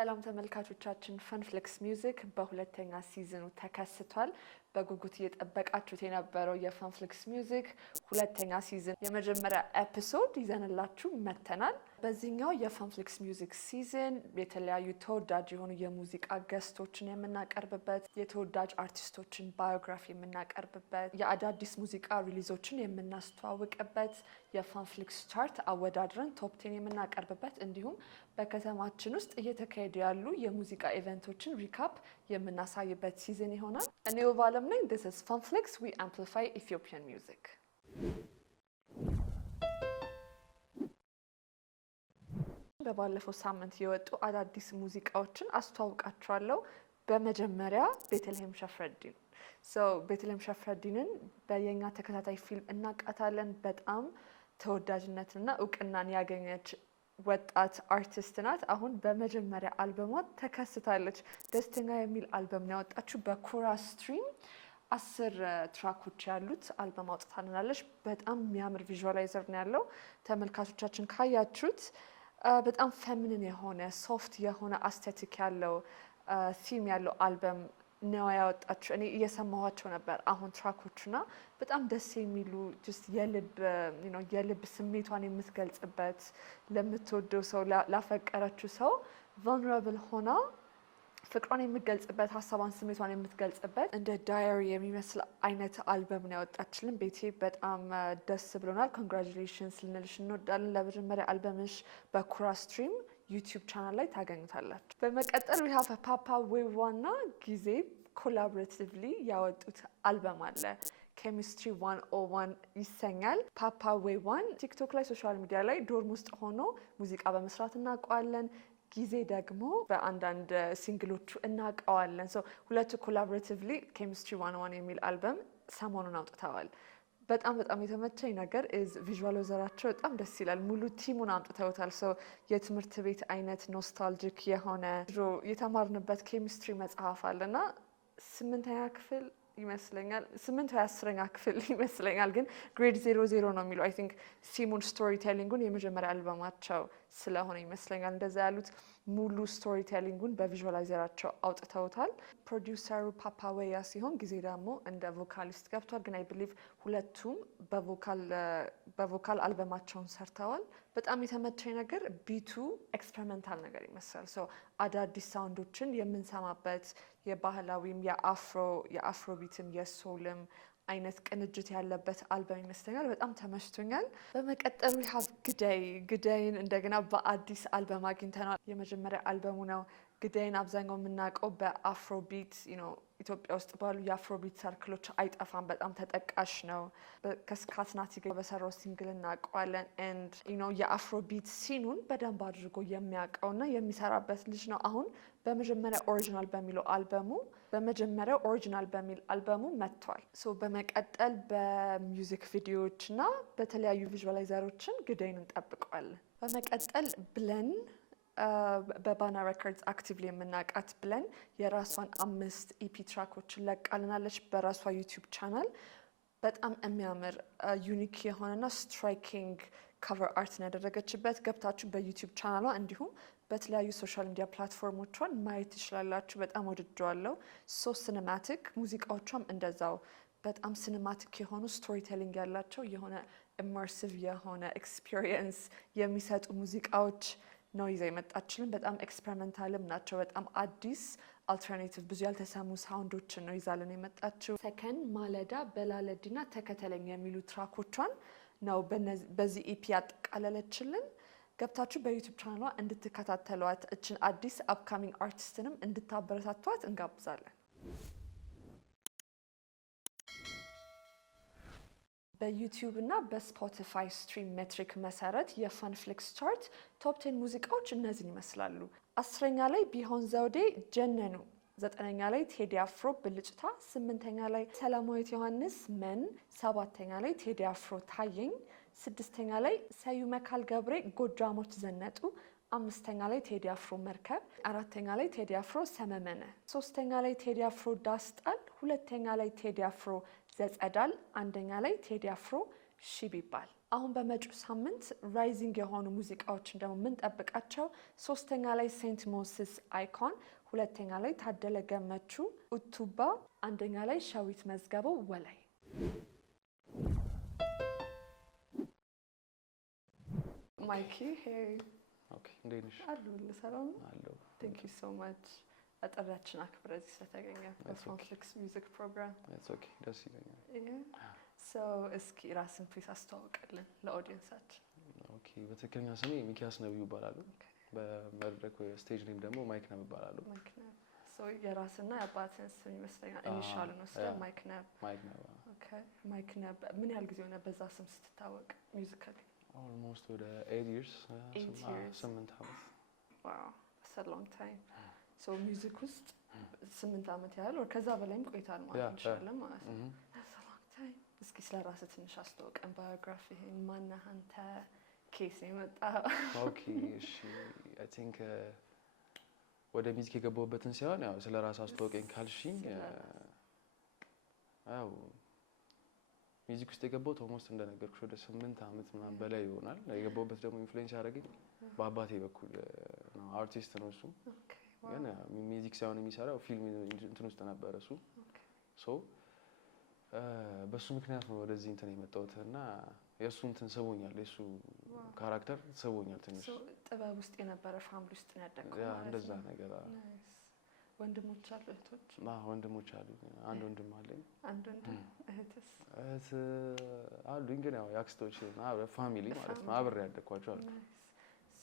ሰላም ተመልካቾቻችን ፈንፍሌክስ ሚውዚክ በሁለተኛ ሲዝኑ ተከስቷል። በጉጉት እየጠበቃችሁት የነበረው የፈንፍሌክስ ሚውዚክ ሁለተኛ ሲዝን የመጀመሪያ ኤፒሶድ ይዘንላችሁ መተናል። በዚህኛው የፈንፍሌክስ ሚውዚክ ሲዝን የተለያዩ ተወዳጅ የሆኑ የሙዚቃ ገስቶችን የምናቀርብበት፣ የተወዳጅ አርቲስቶችን ባዮግራፊ የምናቀርብበት፣ የአዳዲስ ሙዚቃ ሪሊዞችን የምናስተዋውቅበት፣ የፈንፍሌክስ ቻርት አወዳድረን ቶፕ 10 የምናቀርብበት እንዲሁም በከተማችን ውስጥ እየተካሄዱ ያሉ የሙዚቃ ኢቨንቶችን ሪካፕ የምናሳይበት ሲዝን ይሆናል። እኔ ውብአለም ነኝ። This is Funflix. We amplify Ethiopian music. በባለፈው ሳምንት የወጡ አዳዲስ ሙዚቃዎችን አስተዋውቃችኋለሁ። በመጀመሪያ ቤተልሔም ሸፍረዲን ቤተልሔም ሸፍረዲንን በየኛ ተከታታይ ፊልም እናውቃታለን። በጣም ተወዳጅነትና እውቅናን ያገኘች ወጣት አርቲስት ናት። አሁን በመጀመሪያ አልበሟ ተከስታለች። ደስተኛ የሚል አልበም ነው ያወጣችው። በኩራ ስትሪም 10 ትራኮች ያሉት አልበም አውጥታልናለች። በጣም የሚያምር ቪዥዋላይዘር ነው ያለው። ተመልካቾቻችን ካያችሁት በጣም ፌሚኒን የሆነ ሶፍት የሆነ አስቴቲክ ያለው ሲም ያለው አልበም ነው ያወጣችው። እኔ እየሰማኋቸው ነበር አሁን ትራኮቹና በጣም ደስ የሚሉ ጀስት የልብ ስሜቷን የምትገልጽበት፣ ለምትወደው ሰው ላፈቀረችው ሰው ቨልነራብል ሆና ፍቅሯን የምትገልጽበት፣ ሀሳቧን ስሜቷን የምትገልጽበት እንደ ዳይሪ የሚመስል አይነት አልበም ነው ያወጣችልን። ቤቴ በጣም ደስ ብሎናል። ኮንግራቹሌሽንስ ልንልሽ እንወዳለን። ለመጀመሪያ አልበምሽ በኩራ ስትሪም ዩቲዩብ ቻናል ላይ ታገኙታላችሁ። በመቀጠል ዊ ሃቭ ፓፓ ዌዋና ጊዜ ኮላቦሬቲቭሊ ያወጡት አልበም አለ። ኬሚስትሪ 101 ይሰኛል። ፓፓ ዌዋን ቲክቶክ ላይ ሶሻል ሚዲያ ላይ ዶርም ውስጥ ሆኖ ሙዚቃ በመስራት እናውቀዋለን። ጊዜ ደግሞ በአንዳንድ ሲንግሎቹ እናውቀዋለን። ሁለቱ ኮላቦሬቲቭሊ ኬሚስትሪ 101 የሚል አልበም ሰሞኑን አውጥተዋል። በጣም የተመቸኝ ነገር ቪዥዋላይዘራቸው በጣም ደስ ይላል። ሙሉ ቲሙን አምጥተውታል። የትምህርት ቤት አይነት ኖስታልጂክ የሆነ ድሮ የተማርንበት ኬሚስትሪ መጽሐፍ አለና 8ኛ ክፍል ይመስለኛል 8 ወይ 10ኛ ክፍል ይመስለኛል፣ ግን ግሬድ 00 ነው የሚለው። አይ ቲንክ ሲሙን ስቶሪ ቴሊንጉን የመጀመሪያ አልበማቸው ስለሆነ ይመስለኛል እንደዛ ያሉት። ሙሉ ስቶሪ ቴሊንጉን በቪዥዋላይዘራቸው አውጥተውታል። ፕሮዲውሰሩ ፓፓ ዌያ ሲሆን ጊዜ ደግሞ እንደ ቮካሊስት ገብቷል። ግን አይ ቢሊቭ ሁለቱም በቮካል አልበማቸውን ሰርተዋል። በጣም የተመቸኝ ነገር ቢቱ ኤክስፐሪመንታል ነገር ይመስላል። አዳዲስ ሳውንዶችን የምንሰማበት የባህላዊም የአፍሮ ቢትም የሶልም አይነት ቅንጅት ያለበት አልበም ይመስለኛል። በጣም ተመችቶኛል። በመቀጠል ዊ ሃቭ ግዳይን እንደገና በአዲስ አልበም አግኝተናል። የመጀመሪያ አልበሙ ነው። ግዳይን አብዛኛው የምናውቀው በአፍሮቢት ኢትዮጵያ ውስጥ ባሉ የአፍሮቢት ሰርክሎች አይጠፋም፣ በጣም ተጠቃሽ ነው። ከስካትናቲ ጋር በሰራው ሲንግል እናውቀዋለን። ኤንድ የአፍሮቢት ሲኑን በደንብ አድርጎ የሚያውቀውና የሚሰራበት ልጅ ነው። አሁን በመጀመሪያው ኦሪጂናል በሚል አልበሙ መጥቷል። በመቀጠል በሚውዚክ ቪዲዮዎችና በተለያዩ ቪዥዋላይዘሮችን ግዳይን እንጠብቀዋለን። በመቀጠል ብለን በባና ሬኮርድስ አክቲቭሊ የምናውቃት ብለን የራሷን 5 ኢፒ ትራኮችን ለቃልናለች በራሷ ዩቲዩብ ቻናል። በጣም የሚያምር ዩኒክ የሆነና ስትራይኪንግ ከቨር አርት ነው ያደረገችበት። ገብታችሁ በዩቲዩብ ቻናሏ እንዲሁም በተለያዩ ሶሻል ሚዲያ ፕላትፎርሞቿን ማየት ትችላላችሁ። በጣም ወድጀዋለሁ። ሲኒማቲክ ሙዚቃዎቿም እንደዛው በጣም ሲኒማቲክ የሆኑ ስቶሪ ቴሊንግ ያላቸው የሆነ ኢመርሲቭ የሆነ ኤክስፒሪየንስ የሚሰጡ ሙዚቃዎች ነው ይዛ የመጣችልን። በጣም ኤክስፐሪመንታልም ናቸው። በጣም አዲስ አልተርናቲቭ ብዙ ያልተሰሙ ሳውንዶችን ነው ይዛልን የመጣችው። ሰከንድ፣ ማለዳ፣ በላለዲና ተከተለኝ የሚሉ ትራኮቿን ነው በዚህ ኢፒ ያጠቃለለችልን። ገብታችሁ በዩቲዩብ ቻናሏ እንድትከታተሏት፣ እችን አዲስ አፕካሚንግ አርቲስትንም እንድታበረታቷት እንጋብዛለን። በዩቲዩብ እና በስፖቲፋይ ስትሪም ሜትሪክ መሰረት የፈንፍሌክስ ቻርት ቶፕ 10 ሙዚቃዎች እነዚህን ይመስላሉ። 10ኛ ላይ ቢሆን ዘውዴ ጀነኑ፣ 9ኛ ላይ ቴዲ አፍሮ ብልጭታ፣ 8ኛ ላይ ሰላማዊት ዮሐንስ መን፣ 7ኛ ላይ ቴዲ አፍሮ ታየኝ፣ 6ኛ ላይ ሰዩ መካል ገብሬ ጎጃሞች ዘነጡ፣ 5ኛ ላይ ቴዲ አፍሮ መርከብ፣ 4ኛ ላይ ቴዲ አፍሮ ሰመመነ፣ 3ኛ ላይ ቴዲ አፍሮ ዳስጣል፣ 2ኛ ላይ ቴዲ አፍሮ ዘጸዳል፣ 1ኛ ላይ ቴዲ አፍሮ ሺ ቢባል። አሁን በመጪው ሳምንት ራይዚንግ የሆኑ ሙዚቃዎችን ደግሞ የምንጠብቃቸው ሶስተኛ ላይ ሴንት ሞስስ አይኮን፣ ሁለተኛ ላይ ታደለ ገመቹ ኡቱባ፣ አንደኛ ላይ ሸዊት መዝገበው ወላይ። ማይኪ ሄይ ኦኬ እንዴት ነሽ? አሉልህ ሰላም አለሁ። ቴንክ ዩ ሶ ማች አጠራችን አክብረህ እዚህ ስለተገኘ በፍሮንትሊክስ ሚውዚክ ፕሮግራም። ኢትስ ኦኬ ደስ ይለኛል። ሶ እስኪ ራስን ፕሊዝ አስተዋውቅልን ለኦዲየንሳችን። ኦኬ በትክክለኛ ስሜ ሚኪያስ ነብዩ ይባላሉ። በመድረክ ስቴጅ ኔም ደግሞ ማይክ ነብ ይባላሉ። ማይክ ነብ ሶ የራስና የአባትህን ስም ይመስለኛል ኢኒሻል ነው ስለ ማይክ ነብ። ማይክ ነብ ኦኬ ማይክ ነብ ምን ያህል ጊዜ ሆነ በዛ ስም ስትታወቅ ሚውዚካሊ? ኦልሞስት ወደ 8 years 8 ዓመት። ዋው that's a long time. ሶ ሚውዚክ ውስጥ 8 ዓመት ያህል ወይ ከዛ በላይም ቆይታል ማለት እንችላለን ማለት ነው። that's a long time. እስኪ ስለ ራስህ ትንሽ አስተዋውቀን ባዮግራፊ ማነህ አንተ ኬስ ነው የመጣው? ኦኬ እሺ አይ ቲንክ ወደ ሚውዚክ የገባሁበትን ሳይሆን ያው ስለ ራስ አስተዋውቀኝ ካልሽኝ ያው ሚውዚክ ውስጥ የገባሁት ኦልሞስት እንደነገርኩሽ ወደ 8 ዓመት ምናምን በላይ ይሆናል። የገባሁበት ደግሞ ኢንፍሉዌንስ ያደረገኝ በአባቴ በኩል ነው። አርቲስት ነው እሱ። ግን ሚውዚክ ሳይሆን የሚሰራው ፊልም እንትን ውስጥ ነበር እሱ። ሶ በሱ ምክንያት ነው ወደዚህ እንትን የመጣሁት እና የሱ እንትን ስቦኛል፣ የሱ ካራክተር ስቦኛል ትንሽ። ጥበብ ውስጥ የነበረ ፋሚሊ ውስጥ ነው ያደግኩት ማለት ነው። እንደዛ ነገር። ወንድሞች አሉ እህቶች? ወንድሞች አሉ። አንድ ወንድም አለኝ። አንድ ወንድም። እህትስ? እህት አሉኝ ግን ያው የአክስቶች ፋሚሊ ማለት ነው አብሬ ያደግኳቸው አሉ።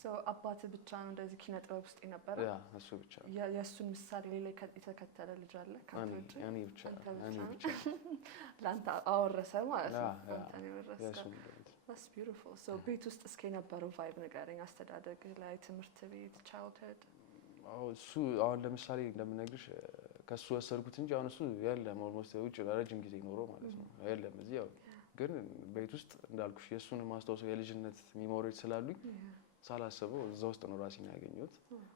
ሶ አባት ብቻ ነው እንደዚህ ኪነ ጥበብ ውስጥ የነበረ? ያ እሱ ብቻ። የእሱን ምሳሌ ሌላ የተከተለ ልጅ አለ? እኔ ብቻ። ለአንተ አወረሰ ማለት ነው? አንተ ነው የወረስከው። that's beautiful. so ቤት ውስጥ እስኪ የነበረው ቫይብ ንገረኝ። አስተዳደግ ላይ፣ ትምህርት ቤት፣ ቻይልድሁድ? እሱ አሁን ለምሳሌ እንደምነግርሽ ከሱ ወሰድኩት እንጂ አሁን እሱ የለም ኦልሞስት ውጭ ለረጅም ጊዜ ኖሮ ማለት ነው የለም እዚህ። ያው ግን ቤት ውስጥ እንዳልኩሽ የእሱን ማስታወሰው የልጅነት ሚሞሪዎች ስላሉኝ ሳላስበው እዛ ውስጥ ነው ራሴን ያገኘሁት።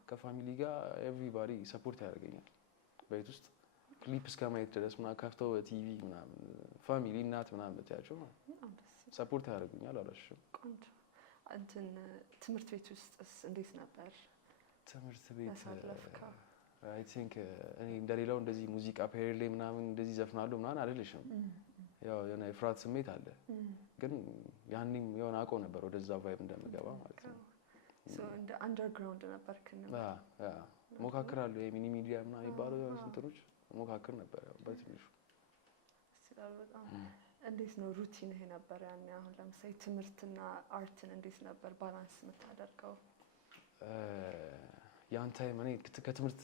ከፋሚሊ ጋር ኤቭሪባዲ ሰፖርት ያደርገኛል ቤት ውስጥ ክሊፕ እስከማየት ድረስ ምናምን ከፍተው ቲቪ ምናምን ፋሚሊ እናት ምናምን ብታያቸው ሰፖርት ያደርጉኛል። አላሽም ቆንጆ። እንትን ትምህርት ቤት ውስጥስ እንዴት ነበር? ትምህርት ቤት አይ ቲንክ እኔ እንደሌላው እንደዚህ ሙዚቃ ፔሪድ ላይ ምናምን እንደዚህ ዘፍናለሁ ምናምን አይደለሽም። ያው የሆነ የፍርሃት ስሜት አለ። ግን ያንንም የሆነ አውቀው ነበር ወደዛ ቫይብ እንደምገባ ማለት ነው። ሶ እንደ አንደርግራውንድ ነበርክ ነው? ሞካክራለሁ። የሚኒ ሚዲያ ምናምን የሚባለው እንትኖች ሞካክር ነበር ያው በትንሹ። ስለዚህ በጣም እንዴት ነው ሩቲን ይሄ ነበር ያኔ? አሁን ለምሳሌ ትምህርትና አርትን እንዴት ነበር ባላንስ የምታደርገው? ያን ታይም እኔ ከትምህርት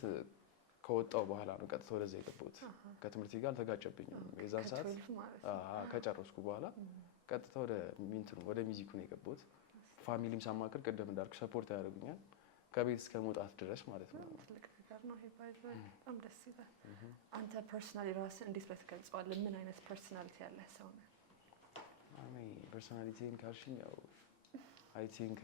ከወጣው በኋላ ነው ቀጥታ ወደዛ የገባሁት። ከትምህርት ጋር አልተጋጨብኝም የዛን ሰዓት። ከጨረስኩ በኋላ ቀጥታ ወደ ሚውዚኩ ነው የገባሁት። ፋሚሊም ሳማክር ቅድም እንዳልኩ ሰፖርት ያደርጉኛል ከቤት እስከ መውጣት ድረስ ማለት ነው። ትልቅ ነገር ነው ይሄ ባይዘ። በጣም ደስ ይላል። አንተ ፐርሰናሊ ራስህን እንዴት ትገልጸዋለህ? ምን አይነት ፐርሰናሊቲ ያለህ ሰው ነህ? እኔ ፐርሰናሊቲን ካልሽኝ ያው አይ ቲንክ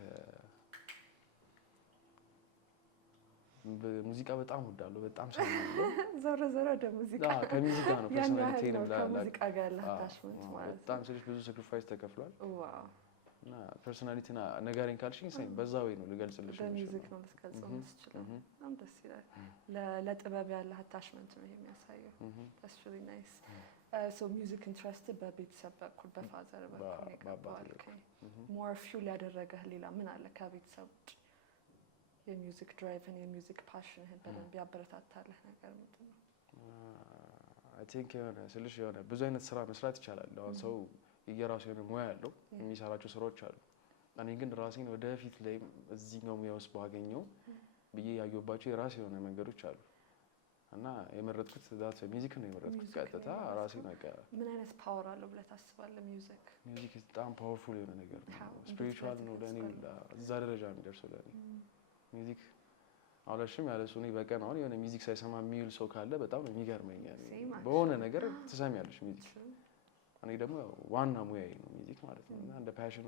ሙዚቃ በጣም ወዳለሁ፣ በጣም ሰማለሁ። ዞሮ ወደ ሙዚቃ ከሙዚቃ ነው ፐርሰናሊቲን ከሙዚቃ ጋር ያለህ አታችመንት ማለት ነው። በጣም ስልሽ ብዙ ሳክሪፋይስ ተከፍሏል። ዋው። እና ፐርሰናሊቲና ነጋሪን ካልሽኝ በዛ ወይ ነው ልገልጽልሽ ነው። በሙዚክ ነው ልትገልጸው የምትችለው። በጣም ደስ ይላል። ለጥበብ ያለህ አታችመንት ነው የሚያሳየው። that's really nice. so music interest በቤተሰብ በኩል በፋዘር በኩል የገባው ሞር ፊውል ያደረገህ ሌላ ምን አለ ከቤተሰብ ውጭ? የሚውዚክ ድራይቭን የሚውዚክ ፓሽንህን በደንብ ያበረታታለህ ነገር ምንድን ነው? አይ ቲንክ የሆነ ብዙ አይነት ስራ መስራት ይቻላል። አሁን ሰው የራሱ የሆነ ሙያ ያለው የሚሰራቸው ስራዎች አሉ። እኔ ግን ራሴን ወደፊት ላይ እዚህኛው ሙያ ውስጥ ባገኘው ብዬ ያየሁባቸው የራሴ የሆነ መንገዶች አሉ እና የመረጥኩት ሚውዚክ ነው የመረጥኩት። ቀጥታ ራሴን በቃ ምን አይነት ፓወር አለው ብለህ ታስባለህ? ሚውዚክ በጣም ፓወርፉል የሆነ ነገር ነው። ስፒሪቹዋል ነው ለእኔ። እዛ ደረጃ የሚደርሰው ለእኔ ሚውዚክ አውላሽም ያለ እሱ። እኔ በቀን አሁን የሆነ ሚውዚክ ሳይሰማ የሚውል ሰው ካለ በጣም ነው የሚገርመኝ። በሆነ ነገር ትሰሚያለሽ ሚውዚክ። እኔ ደግሞ ዋና ሙያዬ ነው ሚውዚክ ማለት ነው እና እንደ ፓሽን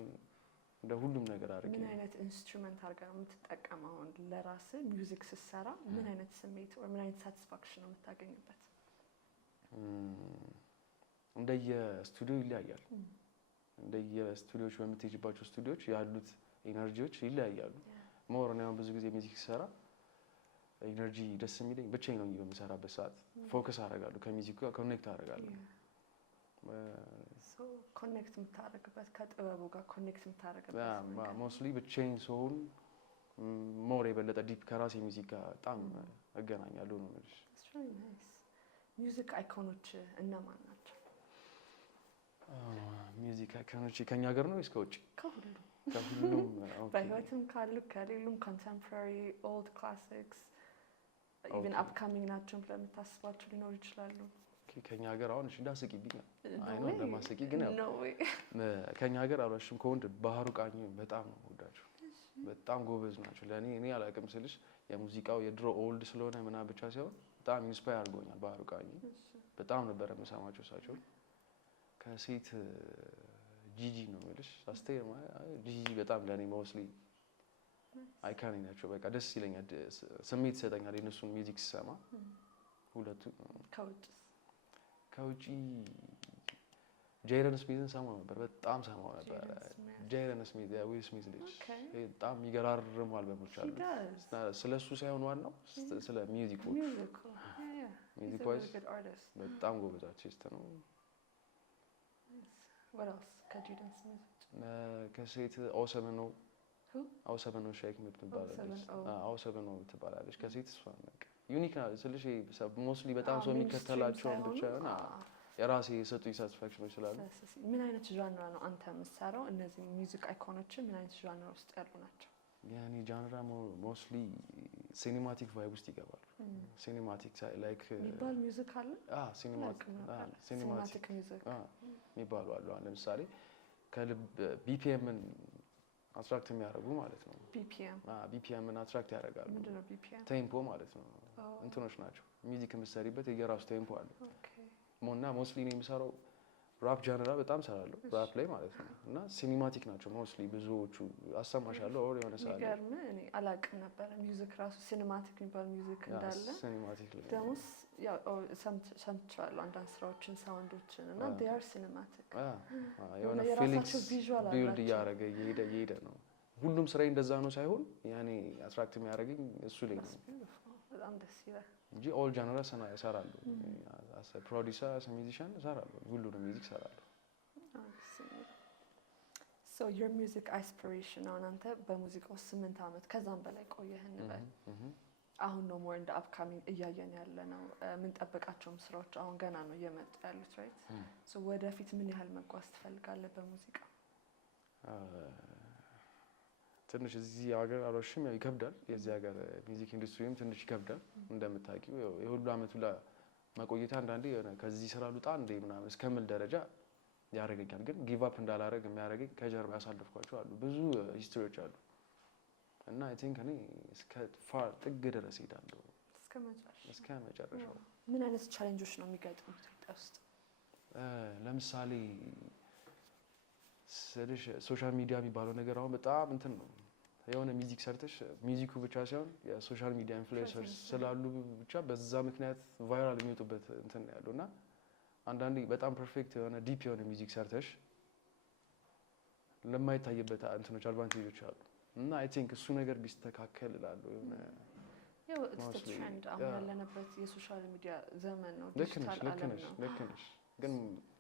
እንደ ሁሉም ነገር አድርጌ። ምን አይነት ኢንስትሩመንት አድርገህ ነው የምትጠቀመው? አሁን ለራስህ ሚውዚክ ስትሰራ ምን አይነት ስሜት ወይ ምን አይነት ሳቲስፋክሽን ነው የምታገኝበት? እንደየ ስቱዲዮ ይለያያል። እንደየስቱዲዮች በምትሄጂባቸው ስቱዲዮች ያሉት ኢነርጂዎች ይለያያሉ። ሞር ነው ብዙ ጊዜ ሚውዚክ ሰራ ኢነርጂ ደስ የሚለኝ ብቻዬን ነው በምሰራበት ሰዓት ፎከስ አደርጋለሁ፣ ከሚውዚኩ ጋር ኮኔክት አደርጋለሁ። ሶ ኮኔክት የምታደርግበት ከጥበቡ ጋር ኮኔክት የምታደርግበት ሞስትሊ ብቻዬን ስሆን ሞር የበለጠ ዲፕ ከራሴ ሚውዚክ ጋር በጣም እገናኛለሁ ነው የምልሽ። ሚውዚክ አይኮኖች እነማን ናቸው? ሚውዚክ አይኮኖች ከኛ ሀገር ነው ወይስ ከውጭ? ከሁሉም ከሁሉም በህይወትም ካሉ ከሌሉም ኮንቴምፖራሪ ኦልድ ክላሲክስ ኢቭን አፕካሚንግ ናቸው ብለህ የምታስባቸው ሊኖሩ ይችላሉ። ከኛ ሀገር አሁን እሺ እንዳስቂብኝ አይ ነው ለማስቂ ግን ያው ከኛ ሀገር አሏሽም ከወንድ ባህሩ ቃኝ በጣም ነው ወዳቸው። በጣም ጎበዝ ናቸው። ለኔ እኔ አላውቅም ስልሽ የሙዚቃው የድሮ ኦልድ ስለሆነ ምናምን ብቻ ሳይሆን በጣም ኢንስፓየር አድርጎኛል ባህሩ ቃኝ። በጣም ነበር የምሰማቸው እሳቸው። ከሴት ጂጂ ነው የምልሽ አስቴር ጂጂ በጣም ለኔ ሞስትሊ አይካኒ ናቸው። በቃ ደስ ይለኛል፣ ስሜት ይሰጠኛል የነሱን ሚውዚክ ስሰማ። ሁለቱ ከውጪ ጄረን ስሚዝን ሰማው ነበር፣ በጣም ሰማው ነበር። ጄረን ስሚዝ ዊል ስሚዝ ልጅ በጣም ይገራርሙ አልበሞች አሉ። ስለሱ ሳይሆን ዋናው ስለ ሚውዚኩ ሚውዚክ ዋይዝ በጣም ጎበዝ አርቲስት ነው። what else ከጄረን ስሚዝ ከሴት ኦሰበኖ አውሰበኖ ሼክ የምትባላለች አውሰበኖ ትባላለች። ከሴት እሷ በቃ ዩኒክ ናት ስልሽ ሞስትሊ በጣም ሰው የሚከተላቸውን ብቻ እና የራሴ የሰጡኝ ሳቲስፋክሽኖች ስላሉ። ምን አይነት ዣንራ ነው አንተ የምትሰራው? እነዚህ ሚውዚክ አይኮኖችን ምን አይነት ዣንራ ውስጥ ያሉ ናቸው? ያኔ ዣንራ ሞስትሊ ሲኒማቲክ ቫይብ ውስጥ ይገባሉ። ሲኒማቲክ ላይክ የሚባል ሚውዚክ አለ። ሲኒማቲክ ሚውዚክ የሚባሉ አሉ። ለምሳሌ ከልብ ቢፒኤምን አትራክት የሚያደርጉ ማለት ነው። ቢፒኤምን አትራክት ያደርጋሉ። ምንድነው ቢፒኤም? ቴምፖ ማለት ነው። እንትኖች ናቸው ሚውዚክ የምትሰሪበት የራሱ ቴምፖ አለ። እና ሞስትሊ ነው የምሰራው ራፕ ጃንራ በጣም ሰራለሁ ራፕ ላይ ማለት ነው። እና ሲኒማቲክ ናቸው ሞስትሊ ብዙዎቹ አሰማሻለሁ። ኦር የሆነ ሰዓት ይገርም እኔ አላውቅም ነበር ሚውዚክ ራሱ ሲኒማቲክ የሚባል ሚውዚክ እንዳለ። ሲኒማቲክ ላይ ደሞስ ያው ሰምቻለሁ አንዳንድ ስራዎችን ሳውንዶችን እና they are cinematic የሆነ ፊሊንግስ ቢልድ እያደረገ እየሄደ ነው። ሁሉም ስራዬ እንደዛ ነው ሳይሆን ያኔ አትራክት የሚያደርገኝ እሱ ላይ ነው። በጣም ደስ ይላል እንጂ ኦል ጃንራ እሰራለሁ። አስ ፕሮዲውሰር አስ ሚውዚሻን እሰራለሁ፣ ሁሉንም ሚውዚክ እሰራለሁ። so your music aspiration አሁን አንተ በሙዚቃው 8 አመት ከዛም በላይ ቆየህ እንበል። አሁን ነው ሞር እንደ አፕካሚንግ እያየን ያለ ነው። የምንጠብቃቸውም ስራዎች አሁን ገና ነው እየመጡ ያሉት ራይት። so ወደፊት ምን ያህል መጓዝ ትፈልጋለህ በሙዚቃ? ትንሽ እዚህ ሀገር አልወሽም ያው ይከብዳል። የዚህ ሀገር ሚውዚክ ኢንዱስትሪም ትንሽ ይከብዳል እንደምታውቂው። የሁሉ አመቱ ለመቆየት አንዳንዴ የሆነ ከዚህ ስራ ልውጣ እንደ ምናምን እስከምል ደረጃ ያደርገኛል። ግን ጊቭ አፕ እንዳላረግ የሚያደርገኝ ከጀርባ ያሳለፍኳቸው አሉ ብዙ ሂስትሪዎች አሉ። እና አይ ቲንክ እኔ እስከ ፋር ጥግ ድረስ ሄዳለሁ እስከ መጨረሻው። ምን አይነት ቻሌንጆች ነው የሚገጥሙት ኢትዮጵያ ውስጥ? ለምሳሌ ስልሽ ሶሻል ሚዲያ የሚባለው ነገር አሁን በጣም እንትን ነው። የሆነ ሚውዚክ ሰርተሽ ሚውዚኩ ብቻ ሳይሆን የሶሻል ሚዲያ ኢንፍሉዌንሰርስ ስላሉ ብቻ በዛ ምክንያት ቫይራል የሚወጡበት እንትን ያለው እና አንዳንዴ በጣም ፐርፌክት የሆነ ዲፕ የሆነ ሚውዚክ ሰርተሽ ለማይታይበት እንትኖች አድቫንቴጆች አሉ። እና አይ ቲንክ እሱ ነገር ቢስተካከል እላለሁ። የሆነ ያው it's the trend አሁን ያለንበት የሶሻል ሚዲያ ዘመን ነው፣ ዲጂታል ዓለም ነው። ልክ ነሽ ግን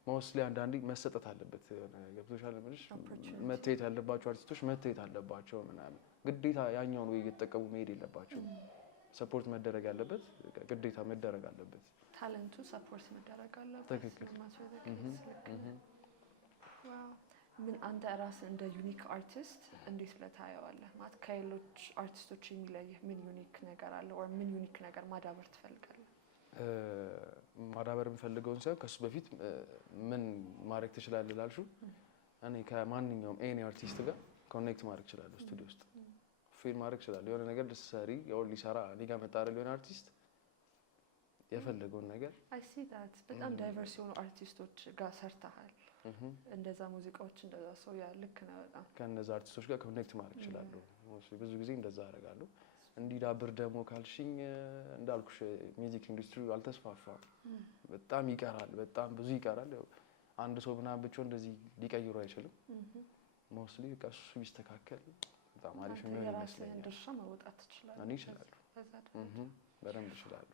ሞስትሊ አንዳንዴ መሰጠት አለበት። የሆነ ገብቶሻል ምንሽ መታየት ያለባቸው አርቲስቶች መታየት አለባቸው ምናምን ግዴታ ያኛውን ወይ እየተጠቀሙ መሄድ የለባቸው። ሰፖርት መደረግ ያለበት ግዴታ መደረግ አለበት። ታለንቱ ሰፖርት መደረግ አለበት። ትክክል። ዋው ምን አንተ ራስህ እንደ ዩኒክ አርቲስት እንዴት ብለህ ታየዋለህ? ማለት ከሌሎች አርቲስቶች የሚለይህ ምን ዩኒክ ነገር አለ ወይ ምን ዩኒክ ነገር ማዳበር ትፈልጋለህ? ማዳበር የምፈልገውን ሳይሆን ከሱ በፊት ምን ማድረግ ትችላለህ ላልሽው እኔ ከማንኛውም ኤኒ አርቲስት ጋር ኮኔክት ማድረግ እችላለሁ። ስቱዲዮ ውስጥ ፊልም ማድረግ እችላለሁ። የሆነ ነገር ልትሰሪ ያው ሊሰራ እኔ ጋር መጣ አይደል የሆነ አርቲስት የፈለገውን ነገር አይ ሲ ዳት በጣም ዳይቨርስ የሆኑ አርቲስቶች ጋር ሰርተሃል። እንደዛ ሙዚቃዎች እንደዛ ሰው ያ ልክ ነው። በጣም ከነዛ አርቲስቶች ጋር ኮኔክት ማድረግ እችላለሁ። ብዙ ጊዜ እንደዛ አደርጋለሁ። እንዲዳብር ደግሞ ካልሽኝ እንዳልኩሽ ሚውዚክ ኢንዱስትሪ አልተስፋፋም። በጣም ይቀራል፣ በጣም ብዙ ይቀራል። አንድ ሰው ምናምን ብቻ እንደዚህ ሊቀይሩ አይችልም። ሞስትሊ በቃ እሱ ቢስተካከል በጣም አሪፍ ነው ይመስለኛል። ድርሻ መውጣት ትችላለህ። እኔ እችላለሁ። በደንብ እችላለሁ።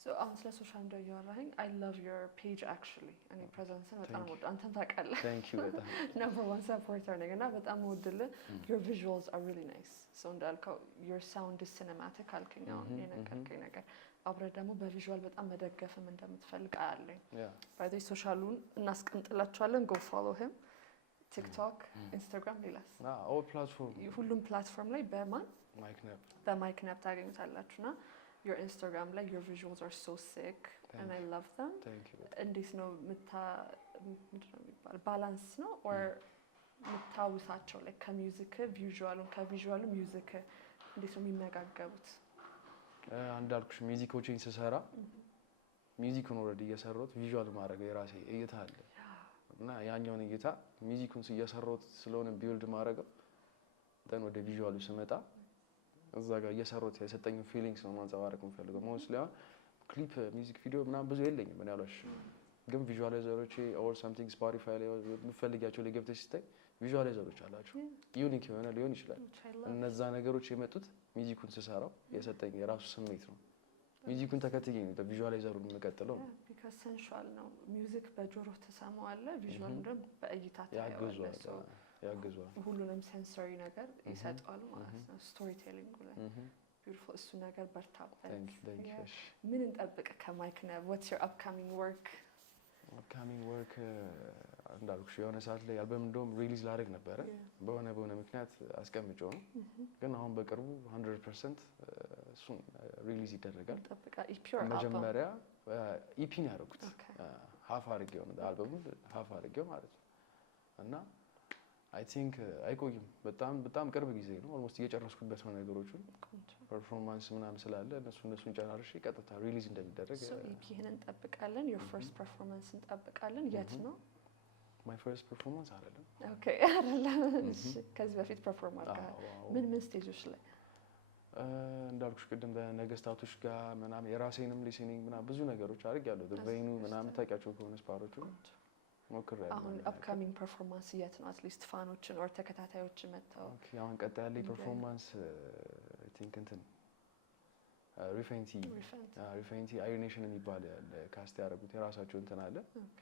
So አሁን ስለ ሶሻል ሚዲያ እያወራኸኝ I love your page actually እኔ ፕሬዘንስን በጣም ወድ አንተም ታውቃለህ። Thank you በጣም number one supporter ነኝ እና በጣም ወድልህ። your visuals are really nice so እንዳልከው your sound is cinematic አልከኝ አሁን የነገርከኝ ነገር አብረህ ደግሞ በቪዥዋል በጣም መደገፍም እንደምትፈልግ አያለኝ። by the way ሶሻሉን እናስቀምጥላችኋለን go follow him ቲክቶክ ኢንስታግራም ሌላስ all platform ሁሉም ፕላትፎርም ላይ በማይክነፕ ታገኙታላችሁና your Instagram like your visuals are so sick and I love them. Thank you. እንዴት ነው ባላንስ ነው or ምታውሳቸው like ከሚውዚክ ከቪዥዋሉ ሚውዚክ እንዴት ነው የሚነጋገሩት? አንዳልኩሽ ሚውዚኮችን ስሰራ ሚውዚኩን ኦልሬዲ እየሰራሁት ቪዥዋል ማድረግ የራሴ እይታ አለ እና ያኛውን እይታ ሚውዚኩን እየሰራሁት ስለሆነ ቢልድ ማድረገው ደን ወደ ቪዥዋሉ ስመጣ እዛ ጋር እየሰራሁት የሰጠኝ ፊሊንግስ ነው ማንጸባረቅ የምፈልገው። ሞስትሊ አሁን ክሊፕ ሚውዚክ ቪዲዮ ምናምን ብዙ የለኝም ምን ያሏሽ ግን ቪዥዋላይዘሮች ኦር ሳምቲንግ ስፖቲፋይ ላይ የምፈልጋቸው ላይ ገብተሽ ስታይ ቪዥዋላይዘሮች አላቸው ዩኒክ የሆነ ሊሆን ይችላል። እነዛ ነገሮች የመጡት ሚውዚኩን ስሰራው የሰጠኝ የራሱ ስሜት ነው። ሚውዚኩን ተከትዬ ነው ቪዥዋላይዘሩን የምቀጥለው because sensual ነው ሚውዚክ በጆሮ ተሰማዋለህ ቪዥዋል ደግሞ በእይታ ታያለህ ያግዟል ሁሉንም ሴንሰሪ ነገር ይሰጣል ማለት ነው። ስቶሪ ቴሊንግ ላይ ቢዩቲፉል እሱ ነገር በርታበት። ምን እንጠብቅ ከማይክነፕ what's your upcoming work እንዳልኩሽ የሆነ ሰዓት ላይ አልበም እንደውም ሪሊዝ ላደርግ ነበረ በሆነ ምክንያት አስቀምጬው ነው ግን አሁን በቅርቡ 100% እሱን ሪሊዝ ይደረጋል። መጀመሪያ ኢፒ ነው ያደረኩት ሀፍ አድርጌው ነው አልበሙን ሀፍ አድርጌው ማለት ነው እና አይ ቲንክ አይቆይም በጣም ቅርብ ጊዜ ነው ኦልሞስት እየጨረስኩበት ነው ነገሮቹን ፐርፎርማንስ ምናምን ስላለ እነሱን ጨራርሼ ቀጥታ ሪሊዝ እንደሚደረግ ኢፒህን እንጠብቃለን። your first performance እንጠብቃለን። የት ነው? my first performance አይደለም አይደለም ከዚህ በፊት ፐርፎርም አድርገሃል ምን ስቴጆች ላይ? እንዳልኩሽ ቅድም በነገስታቶች ጋር ምናምን የራሴንም ሊስኒንግ ምናምን ብዙ ነገሮች አድርጌያለሁ። በቬኑ ምናምን ታውቂያቸው ከሆነ ስፓሮቹ ሞክሬያለሁ። አሁን አፕካሚንግ ፐርፎርማንስ የት ነው? አትሊስት ፋኖችን ኦር ተከታታዮችን መጥተው ኦኬ አሁን ቀጣይ ያለኝ ፐርፎርማንስ አይ ቲንክ እንትን ሪፌንቲ አይኔሽን የሚባል ካስት ያደረጉት የራሳቸው እንትን አለ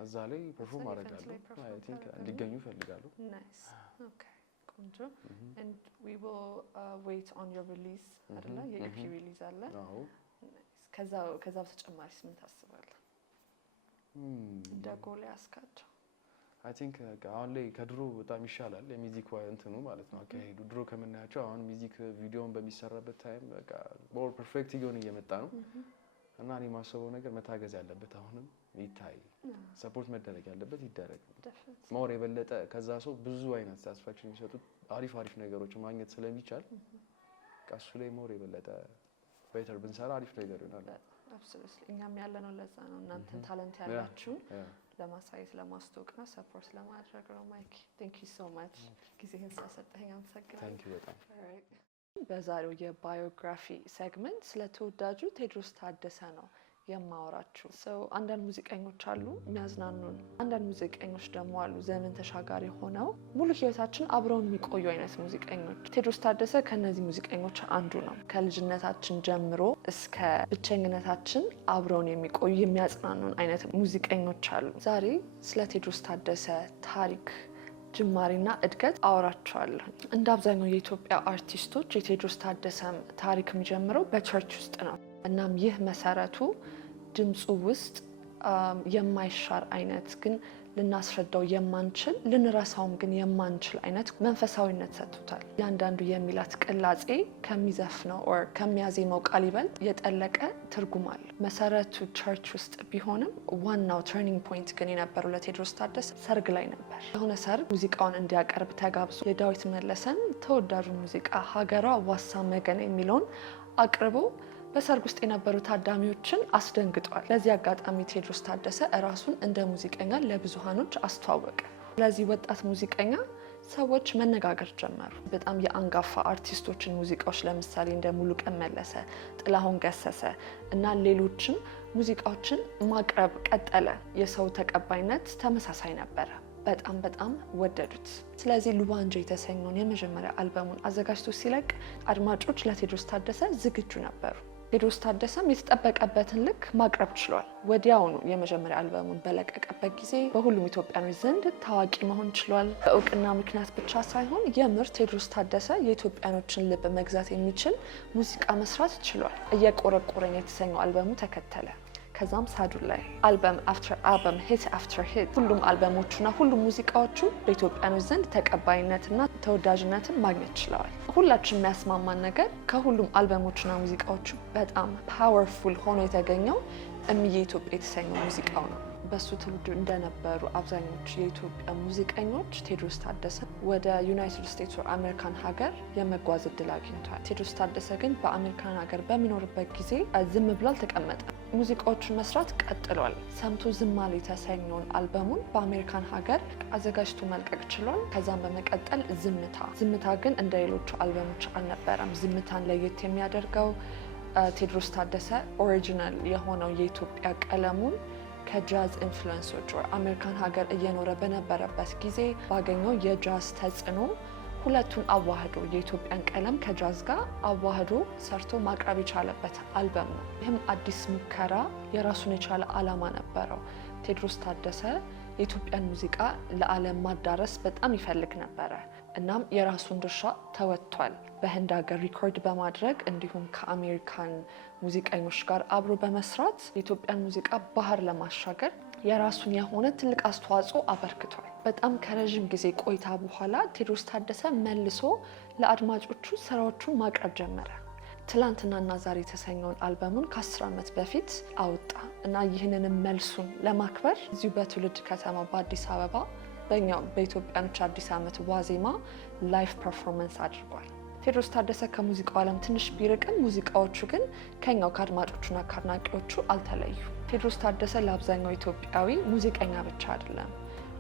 እዛ ላይ ፐርፎርም አደርጋለሁ። አይ ቲንክ እንዲገኙ ይፈልጋሉ። ናይስ ኦኬ ቆንጆ and we will wait on your release አይደለ የኢፒ ሪሊዝ አለ። አዎ ከዛ በተጨማሪስ ምን ታስባለህ? እንደ ጎል ያስካቸው አይ ቲንክ አሁን ላይ ከድሮ በጣም ይሻላል የሚውዚክ እንትኑ ማለት ነው አካሄዱ ድሮ ከምናያቸው አሁን ሚውዚክ ቪዲዮን በሚሰራበት ታይም በቃ ሞር ፐርፌክት እየሆነ እየመጣ ነው እና እኔ ማሰበው ነገር መታገዝ ያለበት አሁንም ይታይ ሰፖርት መደረግ ያለበት ይደረግ ሞር የበለጠ ከዛ ሰው ብዙ አይነት ሳቲስፋክሽን የሚሰጡት አሪፍ ነገሮች ማግኘት ስለሚቻል ቀሱ ላይ ሞር የበለጠ ቤተር ብንሰራ አሪፍ ነገር ይሆናል። አብሶሉትሊ እኛም ያለነው ለዛ ነው እናንተን ታለንት ያላችሁ ለማሳየት ለማስተዋወቅና ሰፖርት ለማድረግ ነው። ማይክ ቴንክ ዩ ሶ ማች ጊዜህን ስለሰጠኸኝ አመሰግናለሁ። ቴንክ ዩ በጣም። በዛሬው የባዮግራፊ ሴግመንት ስለ ተወዳጁ ቴዎድሮስ ታደሰ ነው የማወራችሁ። አንዳንድ ሙዚቀኞች አሉ የሚያዝናኑን፣ አንዳንድ ሙዚቀኞች ደግሞ አሉ ዘመን ተሻጋሪ ሆነው ሙሉ ህይወታችን አብረውን የሚቆዩ አይነት ሙዚቀኞች። ቴዎድሮስ ታደሰ ከነዚህ ሙዚቀኞች አንዱ ነው። ከልጅነታችን ጀምሮ እስከ ብቸኝነታችን አብረውን የሚቆዩ የሚያጽናኑን አይነት ሙዚቀኞች አሉ። ዛሬ ስለ ቴዎድሮስ ታደሰ ታሪክ ጅማሬና እድገት አወራቸዋለሁ። እንደ አብዛኛው የኢትዮጵያ አርቲስቶች የቴዎድሮስ ታደሰም ታሪክ የሚጀምረው በቸርች ውስጥ ነው። እናም ይህ መሰረቱ ድምፁ ውስጥ የማይሻር አይነት ግን ልናስረዳው የማንችል ልንረሳውም ግን የማንችል አይነት መንፈሳዊነት ሰጥቶታል። እያንዳንዱ የሚላት ቅላጼ ከሚዘፍነው ኦር ከሚያዜመው ቃል ይበልጥ የጠለቀ ትርጉም አለ። መሰረቱ ቸርች ውስጥ ቢሆንም ዋናው ተርኒንግ ፖይንት ግን የነበረው ለቴዎድሮስ ታደሰ ሰርግ ላይ ነበር። የሆነ ሰርግ ሙዚቃውን እንዲያቀርብ ተጋብዞ የዳዊት መለሰን ተወዳጁ ሙዚቃ ሀገሯ ዋሳ መገን የሚለውን አቅርቦ በሰርግ ውስጥ የነበሩ ታዳሚዎችን አስደንግጧል። ለዚህ አጋጣሚ ቴዎድሮስ ታደሰ እራሱን እንደ ሙዚቀኛ ለብዙሃኖች አስተዋወቀ። ለዚህ ወጣት ሙዚቀኛ ሰዎች መነጋገር ጀመሩ። በጣም የአንጋፋ አርቲስቶችን ሙዚቃዎች ለምሳሌ እንደ ሙሉቀን መለሰ፣ ጥላሁን ገሰሰ እና ሌሎችም ሙዚቃዎችን ማቅረብ ቀጠለ። የሰው ተቀባይነት ተመሳሳይ ነበረ። በጣም ወደዱት። ስለዚህ ሉባንጆ የተሰኘውን የመጀመሪያ አልበሙን አዘጋጅቶ ሲለቅ አድማጮች ለቴዎድሮስ ታደሰ ዝግጁ ነበሩ። ቴዎድሮስ ታደሰም የተጠበቀበትን ልክ ማቅረብ ችሏል። ወዲያውኑ የመጀመሪያ አልበሙን በለቀቀበት ጊዜ በሁሉም ኢትዮጵያኖች ዘንድ ታዋቂ መሆን ችሏል። በእውቅና ምክንያት ብቻ ሳይሆን የምር ቴዎድሮስ ታደሰ የኢትዮጵያኖችን ልብ መግዛት የሚችል ሙዚቃ መስራት ችሏል። እየቆረቆረኝ የተሰኘው አልበሙ ተከተለ። ከዛም ሳዱላይ አልበም አፍተር አልበም ሂት አፍተር ሂት ሁሉም አልበሞቹና ሁሉም ሙዚቃዎቹ በኢትዮጵያኖች ዘንድ ተቀባይነትና ተወዳጅነትን ማግኘት ችለዋል። ሁላችን የሚያስማማን ነገር ከሁሉም አልበሞቹና ሙዚቃዎቹ በጣም ፓወርፉል ሆኖ የተገኘው እምዬ ኢትዮጵያ የተሰኘው ሙዚቃው ነው። በሱ ትውልድ እንደነበሩ አብዛኞቹ የኢትዮጵያ ሙዚቀኞች ቴዎድሮስ ታደሰ ወደ ዩናይትድ ስቴትስ ወር አሜሪካን ሀገር የመጓዝ እድል አግኝቷል። ቴዎድሮስ ታደሰ ግን በአሜሪካን ሀገር በሚኖርበት ጊዜ ዝም ብሎ አልተቀመጠም። ሙዚቃዎቹን መስራት ቀጥሏል። ሰምቶ ዝም አለ የተሰኘውን አልበሙን በአሜሪካን ሀገር አዘጋጅቶ መልቀቅ ችሏል። ከዛም በመቀጠል ዝምታ ግን እንደ ሌሎቹ አልበሞች አልነበረም። ዝምታን ለየት የሚያደርገው ቴዎድሮስ ታደሰ ኦሪጂናል የሆነው የኢትዮጵያ ቀለሙን ከጃዝ ኢንፍሉዌንሶች አሜሪካን ሀገር እየኖረ በነበረበት ጊዜ ባገኘው የጃዝ ተጽዕኖ ሁለቱን አዋህዶ የኢትዮጵያን ቀለም ከጃዝ ጋር አዋህዶ ሰርቶ ማቅረብ የቻለበት አልበም ነው። ይህም አዲስ ሙከራ የራሱን የቻለ ዓላማ ነበረው። ቴዎድሮስ ታደሰ የኢትዮጵያን ሙዚቃ ለዓለም ማዳረስ በጣም ይፈልግ ነበረ። እናም የራሱን ድርሻ ተወጥቷል። በህንድ ሀገር ሪኮርድ በማድረግ እንዲሁም ከአሜሪካን ሙዚቀኞች ጋር አብሮ በመስራት የኢትዮጵያን ሙዚቃ ባህር ለማሻገር የራሱን የሆነ ትልቅ አስተዋጽኦ አበርክቷል። በጣም ከረዥም ጊዜ ቆይታ በኋላ ቴዎድሮስ ታደሰ መልሶ ለአድማጮቹ ስራዎቹን ማቅረብ ጀመረ። ትላንትናና ዛሬ የተሰኘውን አልበሙን ከ10 ዓመት በፊት አወጣ እና ይህንንም መልሱን ለማክበር እዚሁ በትውልድ ከተማ በአዲስ አበባ በእኛው በኢትዮጵያኖች አዲስ ዓመት ዋዜማ ላይቭ ፐርፎርመንስ አድርጓል። ቴዎድሮስ ታደሰ ከሙዚቃው ዓለም ትንሽ ቢርቅም ሙዚቃዎቹ ግን ከኛው ከአድማጮቹና ከአድናቂዎቹ አልተለዩ። ቴዎድሮስ ታደሰ ለአብዛኛው ኢትዮጵያዊ ሙዚቀኛ ብቻ አይደለም።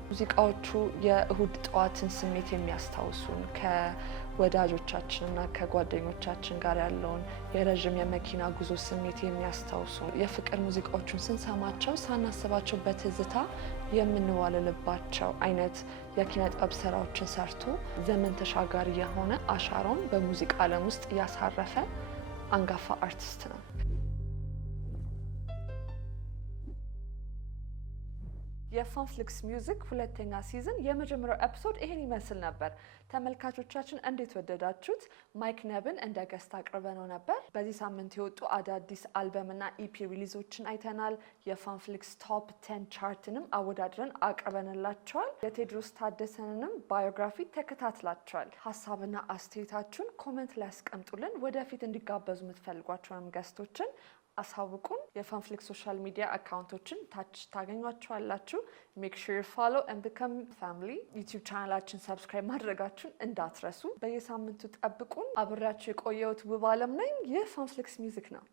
ሙዚቃዎቹ የእሁድ ጠዋትን ስሜት የሚያስታውሱን ከወዳጆቻችንና ከጓደኞቻችን ጋር ያለውን የረዥም የመኪና ጉዞ ስሜት የሚያስታውሱን የፍቅር ሙዚቃዎቹን ስንሰማቸው ሳናስባቸው በትዝታ የምንዋልልባቸው አይነት የኪነ ጥበብ ስራዎችን ሰርቶ ዘመን ተሻጋሪ የሆነ አሻራውን በሙዚቃ ዓለም ውስጥ ያሳረፈ አንጋፋ አርቲስት ነው። የፋንፍሊክስ ሚውዚክ ሁለተኛ ሲዝን የመጀመሪያው ኤፒሶድ ይሄን ይመስል ነበር። ተመልካቾቻችን እንዴት ወደዳችሁት? ማይክ ነብን እንደ ገስት አቅርበነው ነበር። በዚህ ሳምንት የወጡ አዳዲስ አልበምና ኢፒ ሪሊዞችን አይተናል። የፋንፍሊክስ ቶፕ 10 ቻርትንም አወዳድረን አቅርበንላቸዋል። የቴዎድሮስ ታደሰንንም ባዮግራፊ ተከታትላቸዋል። ሀሳብና አስተያየታችሁን ኮሜንት ላይ ያስቀምጡልን። ወደፊት እንዲጋበዙ የምትፈልጓቸውንም ገስቶችን አሳውቁን። የፋንፍሊክስ ሶሻል ሚዲያ አካውንቶችን ታች ታገኟቸዋላችሁ። ሜክ ሹር ፎሎ ኤንድ ቢከም ፋሚሊ። ዩቲዩብ ቻናላችን ሰብስክራይብ ማድረጋችሁን እንዳትረሱ። በየሳምንቱ ጠብቁን። አብሬያችሁ የቆየሁት ውብ አለም ነኝ። ይህ ፋንፍሊክስ ሚውዚክ ነው።